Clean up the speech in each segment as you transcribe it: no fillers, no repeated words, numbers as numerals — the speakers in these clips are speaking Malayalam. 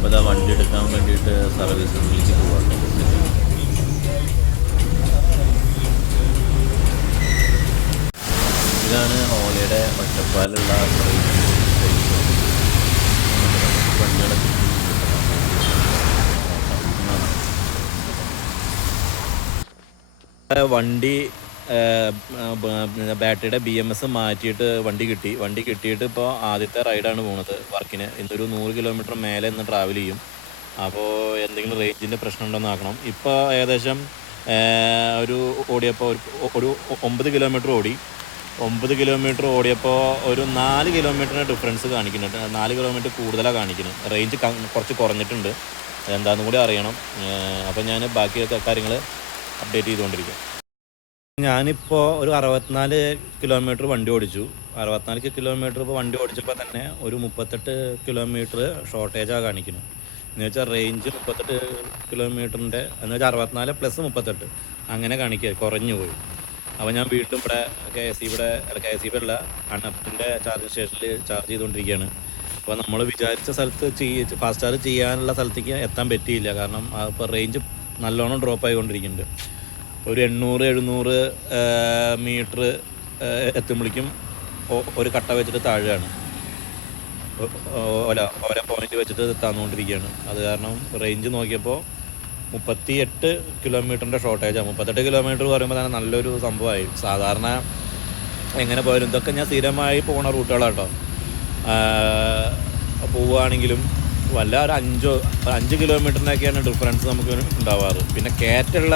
അപ്പോൾ ഇതാ വണ്ടി എടുക്കാൻ വേണ്ടിയിട്ട് സർവീസ് വിളിച്ച് പോകാറുണ്ട്. ഇതാണ് ഓലയുടെ ഒറ്റപ്പാലുള്ള വണ്ടികളെ വണ്ടി ബാറ്ററിയുടെ BMS മാറ്റിയിട്ട് വണ്ടി കിട്ടിയിട്ട് ഇപ്പോൾ ആദ്യത്തെ റൈഡാണ് പോകുന്നത് വർക്കിന്. ഇന്നൊരു 100 കിലോമീറ്റർ മേലെ ഇന്ന് ട്രാവൽ ചെയ്യും. അപ്പോൾ എന്തെങ്കിലും റേഞ്ചിൻ്റെ പ്രശ്നം ഉണ്ടോ എന്ന് നോക്കണം. ഇപ്പോൾ ഏകദേശം ഒരു ഓടിയപ്പോൾ ഒരു 9 കിലോമീറ്റർ ഓടി. 9 കിലോമീറ്റർ ഓടിയപ്പോൾ ഒരു 4 കിലോമീറ്ററിന് ഡിഫറൻസ് കാണിക്കുന്നുണ്ട്. 4 കിലോമീറ്റർ കൂടുതലാണ് കാണിക്കുന്നത്. റേഞ്ച് കുറച്ച് കുറഞ്ഞിട്ടുണ്ട്. എന്താണെന്നും കൂടി അറിയണം. അപ്പോൾ ഞാൻ ബാക്കി കാര്യങ്ങൾ അപ്ഡേറ്റ് ചെയ്തുകൊണ്ടിരിക്കും. ഞാനിപ്പോൾ ഒരു 64 കിലോമീറ്റർ വണ്ടി ഓടിച്ചു. 64 കിലോമീറ്റർ ഇപ്പോൾ വണ്ടി ഓടിച്ചപ്പോൾ തന്നെ ഒരു 38 കിലോമീറ്റർ ഷോർട്ടേജാണ് കാണിക്കുന്നത്. എന്ന് വെച്ചാൽ റേഞ്ച് 38 കിലോമീറ്ററിൻ്റെ എന്ന് വെച്ചാൽ 64 + 38 അങ്ങനെ കാണിക്കുക, കുറഞ്ഞു പോയി. അപ്പോൾ ഞാൻ വീണ്ടും ഇവിടെ KSE ഉള്ള അണപ്പിൻ്റെ ചാർജിങ് സ്റ്റേഷനിൽ ചാർജ് ചെയ്തുകൊണ്ടിരിക്കുകയാണ്. അപ്പോൾ നമ്മൾ വിചാരിച്ച സ്ഥലത്ത് ഫാസ്റ്റ് ചാർജ് ചെയ്യാനുള്ള സ്ഥലത്തേക്ക് എത്താൻ പറ്റിയില്ല. കാരണം ഇപ്പോൾ റേഞ്ച് നല്ലോണം ഡ്രോപ്പ് ആയിക്കൊണ്ടിരിക്കുന്നുണ്ട്. ഒരു 800-700 മീറ്റർ എത്തുമ്പോഴേക്കും ഒരു കട്ട വെച്ചിട്ട് താഴെയാണ്, ഓരോ പോയിന്റ് വെച്ചിട്ട് തന്നുകൊണ്ടിരിക്കുകയാണ്. അത് കാരണം റേഞ്ച് നോക്കിയപ്പോൾ 38 കിലോമീറ്ററിൻ്റെ ഷോർട്ടേജാണ്. 38 കിലോമീറ്റർ പറയുമ്പോൾ തന്നെ നല്ലൊരു സംഭവമായി. സാധാരണ എങ്ങനെ പോയാലും ഇതൊക്കെ ഞാൻ സ്ഥിരമായി പോകുന്ന റൂട്ടുകളാട്ടോ. പോവുകയാണെങ്കിലും വല്ല ഒരു 5 കിലോമീറ്ററിനൊക്കെയാണ് ഡിഫറൻസ് നമുക്ക് ഉണ്ടാവാറ്. പിന്നെ കയറ്റുള്ള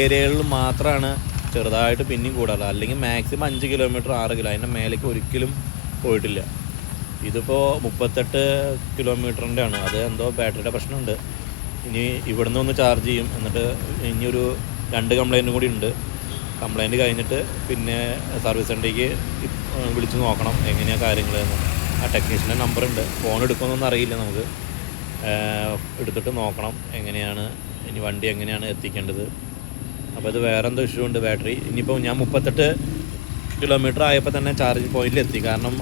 ഏരിയകളിൽ മാത്രമാണ് ചെറുതായിട്ട് പിന്നെയും കൂടാറ്. അല്ലെങ്കിൽ മാക്സിമം 5 കിലോമീറ്റർ 6 കിലോ, അതിൻ്റെ മേലേക്ക് ഒരിക്കലും പോയിട്ടില്ല. ഇതിപ്പോൾ 38 കിലോമീറ്ററിൻ്റെ ആണ്. അത് എന്തോ ബാറ്ററിയുടെ പ്രശ്നമുണ്ട്. ഇനി ഇവിടുന്ന് ഒന്ന് ചാർജ് ചെയ്യും. എന്നിട്ട് ഇനിയൊരു 2 കംപ്ലൈൻറ്റും കൂടി ഉണ്ട്. കംപ്ലൈൻറ്റ് കഴിഞ്ഞിട്ട് പിന്നെ സർവീസ് സെൻ്ററിലേക്ക് വിളിച്ച് നോക്കണം എങ്ങനെയാണ് കാര്യങ്ങളെന്ന്. ആ ടെക്നീഷ്യൻ്റെ നമ്പറുണ്ട്. ഫോൺ എടുക്കുമെന്നൊന്നും അറിയില്ല നമുക്ക്. എടുത്തിട്ട് നോക്കണം എങ്ങനെയാണ് ഇനി വണ്ടി എങ്ങനെയാണ് എത്തിക്കേണ്ടത്. അപ്പോൾ ഇത് വേറെ എന്തോ ഇഷ്യൂ ഉണ്ട് ബാറ്ററി. ഇനിയിപ്പോൾ ഞാൻ 38 കിലോമീറ്റർ ആയപ്പോൾ തന്നെ ചാർജ് പോയിന്റിൽ എത്തി. കാരണം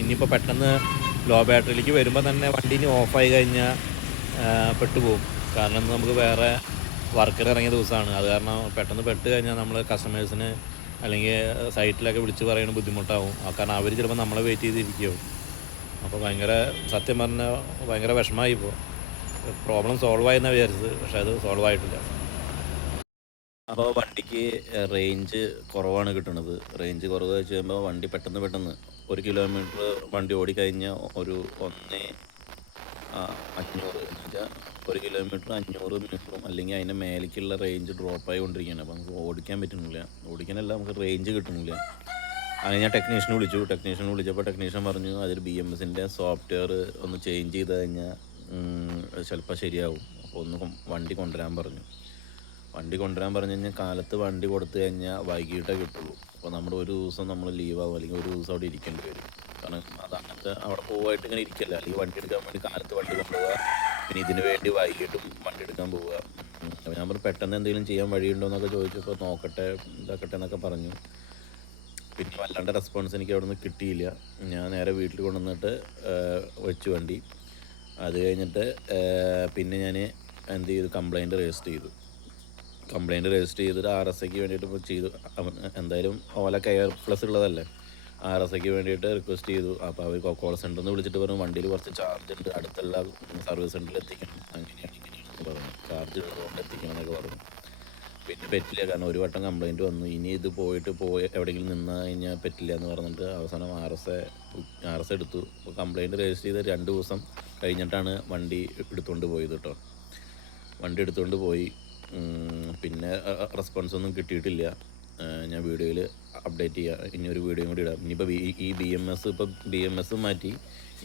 ഇനിയിപ്പോൾ പെട്ടെന്ന് ലോ ബാറ്ററിയിലേക്ക് വരുമ്പോൾ തന്നെ വണ്ടി ഇനി ഓഫായി കഴിഞ്ഞാൽ പെട്ടുപോകും. കാരണം നമുക്ക് വേറെ വർക്കിന് ഇറങ്ങിയ ദിവസമാണ്. അത് കാരണം പെട്ടെന്ന് പെട്ട് കഴിഞ്ഞാൽ നമ്മൾ കസ്റ്റമേഴ്സിന് അല്ലെങ്കിൽ സൈറ്റിലൊക്കെ വിളിച്ച് പറയുന്നത് ബുദ്ധിമുട്ടാവും. കാരണം അവർ ചിലപ്പോൾ നമ്മളെ വെയിറ്റ് ചെയ്തിരിക്കും. അപ്പോൾ സത്യം പറഞ്ഞാൽ ഭയങ്കര വിഷമമായി. ഇപ്പോൾ പ്രോബ്ലം സോൾവ് ആയെന്നാണ് വിചാരിച്ചത്, പക്ഷേ അത് സോൾവ് ആയിട്ടില്ല. അപ്പോൾ വണ്ടിക്ക് റേഞ്ച് കുറവാണ് കിട്ടുന്നത്. റേഞ്ച് കുറവ് വെച്ച് കഴിയുമ്പോൾ വണ്ടി പെട്ടെന്ന് 1 കിലോമീറ്റർ വണ്ടി ഓടിക്കഴിഞ്ഞാൽ ഒരു 1,500 എന്ന് വെച്ചാൽ 1 കിലോമീറ്റർ 500 മീറ്ററും അല്ലെങ്കിൽ അതിൻ്റെ മേലേക്കുള്ള റേഞ്ച് ഡ്രോപ്പ് ആയിക്കൊണ്ടിരിക്കുകയാണ്. അപ്പോൾ നമുക്ക് ഓടിക്കാൻ പറ്റുന്നില്ല. ഓടിക്കാനല്ല, നമുക്ക് റേഞ്ച് കിട്ടുന്നില്ല. അങ്ങനെ ഞാൻ ടെക്നീഷ്യനെ വിളിച്ചപ്പോൾ ടെക്നീഷ്യൻ പറഞ്ഞു അതിൽ BMSൻ്റെ സോഫ്റ്റ്വെയർ ഒന്ന് ചേഞ്ച് ചെയ്ത് കഴിഞ്ഞാൽ ചിലപ്പോൾ ശരിയാവും. അപ്പോൾ ഒന്ന് വണ്ടി കൊണ്ടുവരാൻ പറഞ്ഞു കഴിഞ്ഞാൽ കാലത്ത് വണ്ടി കൊടുത്തു കഴിഞ്ഞാൽ വൈകിട്ടേ കിട്ടുള്ളൂ. അപ്പോൾ ഒരു ദിവസം നമ്മൾ ലീവാകും, അല്ലെങ്കിൽ ഒരു ദിവസം അവിടെ ഇരിക്കേണ്ടി വരും. കാരണം അത് അങ്ങനത്തെ അവിടെ പോവായിട്ട് ഇങ്ങനെ ഇരിക്കല്ല. അല്ലെങ്കിൽ വണ്ടി എടുക്കാൻ വേണ്ടി കാലത്ത് വണ്ടി കൊണ്ടുപോവുക, പിന്നെ ഇതിന് വേണ്ടി വൈകിട്ടും വണ്ടി എടുക്കാൻ പോവുക. അപ്പോൾ ഞാൻ പെട്ടെന്ന് എന്തെങ്കിലും ചെയ്യാൻ വഴിയുണ്ടോ എന്നൊക്കെ ചോദിച്ചപ്പോൾ നോക്കട്ടെ ഇതാക്കട്ടെ എന്നൊക്കെ പറഞ്ഞു. പിന്നെ വല്ലാണ്ട് റെസ്പോൺസ് എനിക്ക് അവിടെ നിന്ന് കിട്ടിയില്ല. ഞാൻ നേരെ വീട്ടിൽ കൊണ്ടുവന്നിട്ട് വെച്ചു വണ്ടി. അത് കഴിഞ്ഞിട്ട് പിന്നെ ഞാൻ എന്ത് ചെയ്തു, കംപ്ലൈൻറ്റ് രജിസ്റ്റർ ചെയ്തിട്ട് RSAക്ക് വേണ്ടിയിട്ട് ഇപ്പോൾ ചെയ്തു. എന്തായാലും ഓല കെയർ പ്ലസ് ഉള്ളതല്ലേ, RSAക്ക് വേണ്ടിയിട്ട് റിക്വസ്റ്റ് ചെയ്തു. അപ്പോൾ അവർ കോൾ സെൻ്ററിൽ നിന്ന് വിളിച്ചിട്ട് പറഞ്ഞു വണ്ടിയിൽ കുറച്ച് ചാർജ് ഉണ്ട്, അടുത്തുള്ള സർവീസ് സെൻ്ററിൽ എത്തിക്കണം, അങ്ങനെയാണെന്ന് പറഞ്ഞു. ചാർജ് ഉള്ളതുകൊണ്ട് എത്തിക്കണം എന്നൊക്കെ പറഞ്ഞു. പിന്നെ പറ്റില്ല, കാരണം ഒരു വട്ടം കംപ്ലൈൻറ്റ് വന്നു. ഇനി ഇത് പോയി എവിടെയെങ്കിലും നിന്ന് കഴിഞ്ഞാൽ പറ്റില്ല എന്ന് പറഞ്ഞിട്ട് അവസാനം RSA എടുത്തു. അപ്പോൾ കംപ്ലൈൻറ്റ് രജിസ്റ്റർ ചെയ്ത് 2 ദിവസം കഴിഞ്ഞിട്ടാണ് വണ്ടി എടുത്തുകൊണ്ട് പോയത് കേട്ടോ. വണ്ടി എടുത്തുകൊണ്ട് പോയി. പിന്നെ റെസ്പോൺസൊന്നും കിട്ടിയിട്ടില്ല. ഞാൻ വീഡിയോയിൽ അപ്ഡേറ്റ് ചെയ്യാം. ഇനി ഒരു വീഡിയോയും കൂടി ഇടാം. ഇനിയിപ്പോൾ ഈ BMS മാറ്റി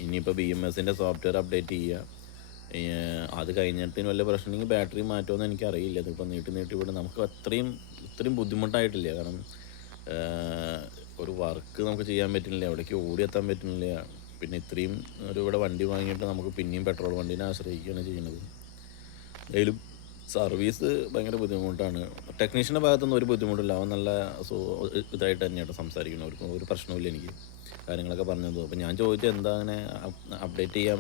ഇനിയിപ്പോൾ BMSൻ്റെ സോഫ്റ്റ്വെയർ അപ്ഡേറ്റ് ചെയ്യുക. അത് കഴിഞ്ഞിട്ട് വല്ല പ്രശ്നമെങ്കിൽ ബാറ്ററി മാറ്റുമെന്ന് എനിക്കറിയില്ല. അതിപ്പോൾ നീട്ടി ഇവിടെ നമുക്ക് ഇത്രയും ബുദ്ധിമുട്ടായിട്ടില്ല. കാരണം ഒരു വർക്ക് നമുക്ക് ചെയ്യാൻ പറ്റുന്നില്ല, എവിടേക്ക് ഓടിയെത്താൻ പറ്റുന്നില്ല. പിന്നെ ഇത്രയും ഇവിടെ വണ്ടി വാങ്ങിയിട്ട് നമുക്ക് പിന്നെയും പെട്രോൾ വണ്ടീനെ ആശ്രയിക്കുകയാണ് ചെയ്യുന്നത്. എന്തായാലും സർവീസ് ഭയങ്കര ബുദ്ധിമുട്ടാണ്. ടെക്നീഷ്യൻ്റെ ഭാഗത്തുനിന്ന് ഒരു ബുദ്ധിമുട്ടില്ല. അവൻ നല്ല ഇതായിട്ട് തന്നെയാണ് സംസാരിക്കുന്നത്. ഒരു പ്രശ്നമില്ല എനിക്ക്. കാര്യങ്ങളൊക്കെ പറഞ്ഞത്. അപ്പോൾ ഞാൻ ചോദിച്ചു എന്താ അങ്ങനെ അപ്ഡേറ്റ് ചെയ്യാൻ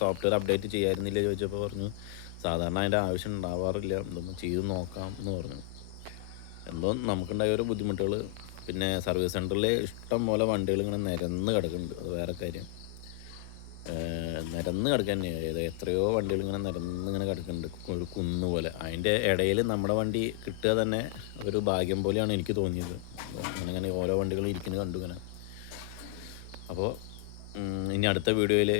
സോഫ്റ്റ്വെയർ അപ്ഡേറ്റ് ചെയ്യായിരുന്നില്ല ചോദിച്ചപ്പോൾ പറഞ്ഞു സാധാരണ അതിൻ്റെ ആവശ്യം ഉണ്ടാവാറില്ല, എന്തൊന്നും ചെയ്ത് നോക്കാം എന്ന് പറഞ്ഞു. എന്തോ നമുക്കുണ്ടായ ഓരോ ബുദ്ധിമുട്ടുകൾ. പിന്നെ സർവീസ് സെൻറ്ററിൽ ഇഷ്ടം പോലെ വണ്ടികൾ ഇങ്ങനെ നിരന്ന് കിടക്കുന്നുണ്ട്, അത് വേറെ കാര്യം. നിരന്ന് കിടക്കാൻ തന്നെയാണ്, എത്രയോ വണ്ടികൾ ഇങ്ങനെ നിരന്നിങ്ങനെ കിടക്കുന്നുണ്ട് ഒരു കുന്ന് പോലെ. അതിൻ്റെ ഇടയിൽ നമ്മുടെ വണ്ടി കിട്ടുക തന്നെ ഒരു ഭാഗ്യം പോലെയാണ് എനിക്ക് തോന്നിയത്. അങ്ങനെ ഓരോ വണ്ടികളും ഇരിക്കുന്നത് കണ്ടു ഇങ്ങനെ. അപ്പോൾ ഇനി അടുത്ത വീഡിയോയിൽ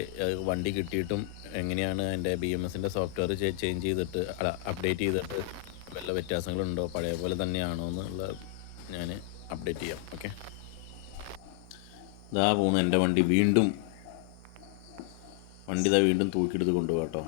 വണ്ടി കിട്ടിയിട്ടും എങ്ങനെയാണ് അതിൻ്റെ BMSൻ്റെ സോഫ്റ്റ്വെയർ ചേഞ്ച് ചെയ്തിട്ട് അപ്ഡേറ്റ് ചെയ്തിട്ട് വല്ല വ്യത്യാസങ്ങളുണ്ടോ പഴയ പോലെ തന്നെയാണോ എന്നുള്ള ഞാൻ അപ്ഡേറ്റ് ചെയ്യാം. ഓക്കെ, ഇതാ പോകുന്നു എൻ്റെ വണ്ടി. വീണ്ടും തൂക്കിയെടുത്ത് കൊണ്ടുപോകാം കേട്ടോ.